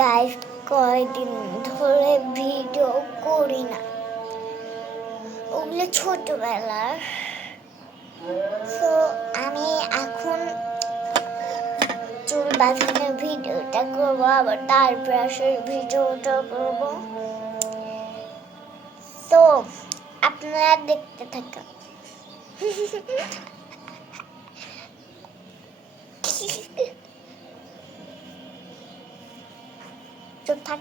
Guys, কয়দিন ধরে video করি না, ওগুলো ছোটবেলার। তো আমি এখন চুল বাঁধানোর ভিডিওটা করবো, আবার তার ব্রাশের ভিডিওটা করবো। তো আপনারা দেখতে থাকুন। চুপ থাক।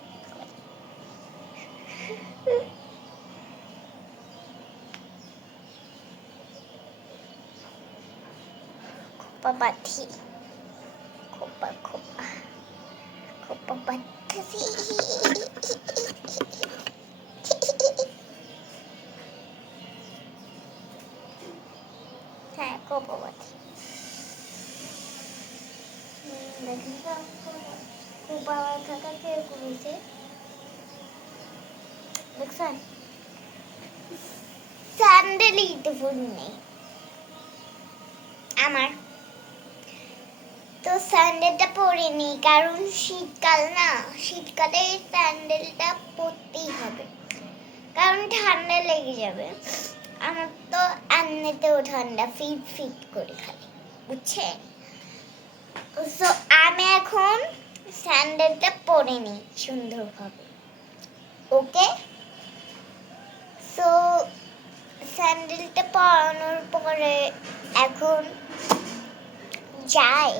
খোপা বাঁধি, খোপা খোপা খোপা বাঁধি। হ্যাঁ, খোপা বাঁধি। দেখেন তো খোপা বাঁধাটা কে করেছে দেখছেন? স্যান্ডেলই তো ফুল নেই আমার, তো স্যান্ডেলটা পরিনি, কারণ শীতকাল না, শীতকালে স্যান্ডেলটা পরতেই হবে, কারণ ঠান্ডা লেগে যাবে। আমার তো এমনিতেও ঠান্ডা ফিট ফিট করে খালি, বুঝছেন? তো আমি এখন স্যান্ডেলটা পরে নিই সুন্দরভাবে, ওকে? তো স্যান্ডেলটা পরানোর পরে এখন যাই,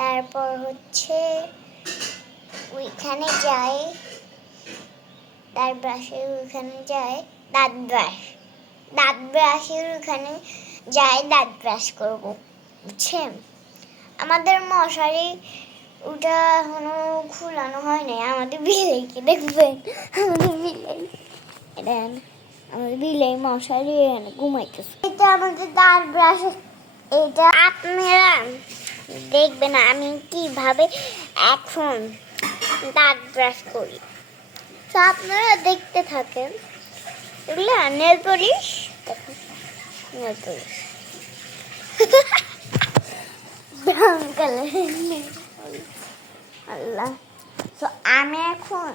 তারপর হচ্ছে ওইখানে যাই, তার ব্রাশের ওইখানে যাই, দাঁত ব্রাশের ওইখানে যাই, দাঁত ব্রাশ করবো, বুঝছেন? আমাদের মশারি ওটা এখনো খুলানো হয় নাই। আমাদের বিলাইকে দেখবেন, আমাদের বিলাই, এটা আমাদের বিলাই মশারি এখানে ঘুমাইতেছে। এটা আমাদের দাঁত ব্রাশ। এটা আপনারা দেখবেন আমি কিভাবে এখন দাঁত ব্রাশ করি, তো আপনারা দেখতে থাকেন। এগুলো নেল পলিশ, দেখুন নেল পলিশ ব্রাউন কালার। আল্লাহ, তো আমি এখন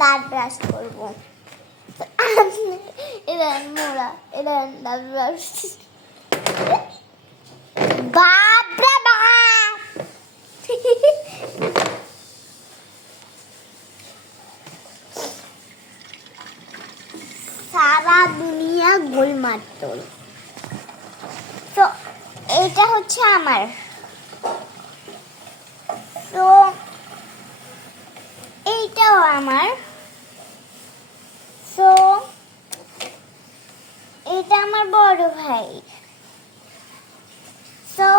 দাঁত ব্রাশ করবো। এটা মোড়া, এটা দাঁত ব্রাশ। বাপরে বাপ, সারা দুনিয়া গোলমাল। তো এটা হচ্ছে আমার, তো এইটাও আমার, তো এটা আমার বড় ভাই, তো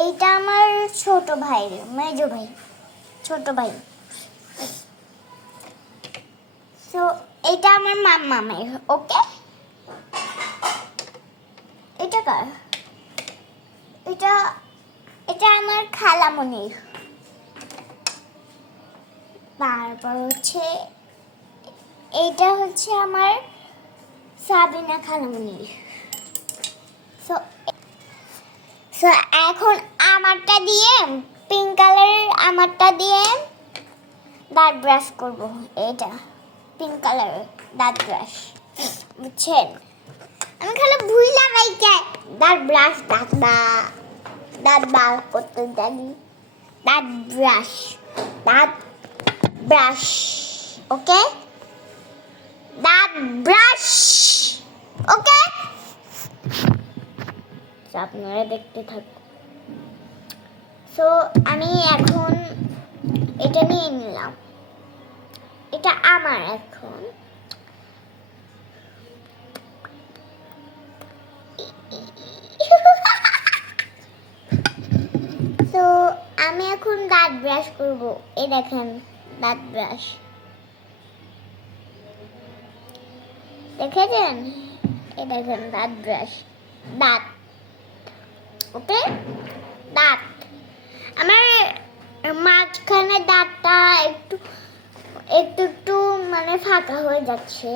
এইটা আমার ছোট ভাই, মেজো ভাই, ছোট ভাই। তো এটা আমার মাম্মা মেয়ের, ওকে? এটা কার? এটা এটা আমার খালামণির। তারপর হচ্ছে এইটা হচ্ছে আমার সাবিনা খালামণির। তো এখন আমারটা দিয়ে, পিঙ্ক কালারের আমারটা দিয়ে দাঁত ব্রাশ করবো। এটা পিঙ্ক কালারের দাঁত ব্রাশ, বুঝছেন? আমি খালি ভুই লাগাই চাই দাঁত ব্রাশ, দাঁত বার করতে জানি, দাঁত ব্রাশ, ওকে? দাঁত ব্রাশ, ওকে? আপনারা দেখতে থাকুন। তো আমি এখন এটা নিয়ে নিলাম, এটা আমার এখন। তো আমি এখন দাঁত ব্রাশ করব। এই দেখেন দাঁত ব্রাশ, দেখেছেন? এই দেখেন দাঁত ব্রাশ, দাঁত, ওকে? দাঁত আমার মাঝখানে দাঁতটা একটু একটু একটু মানে ফাঁকা হয়ে যাচ্ছে।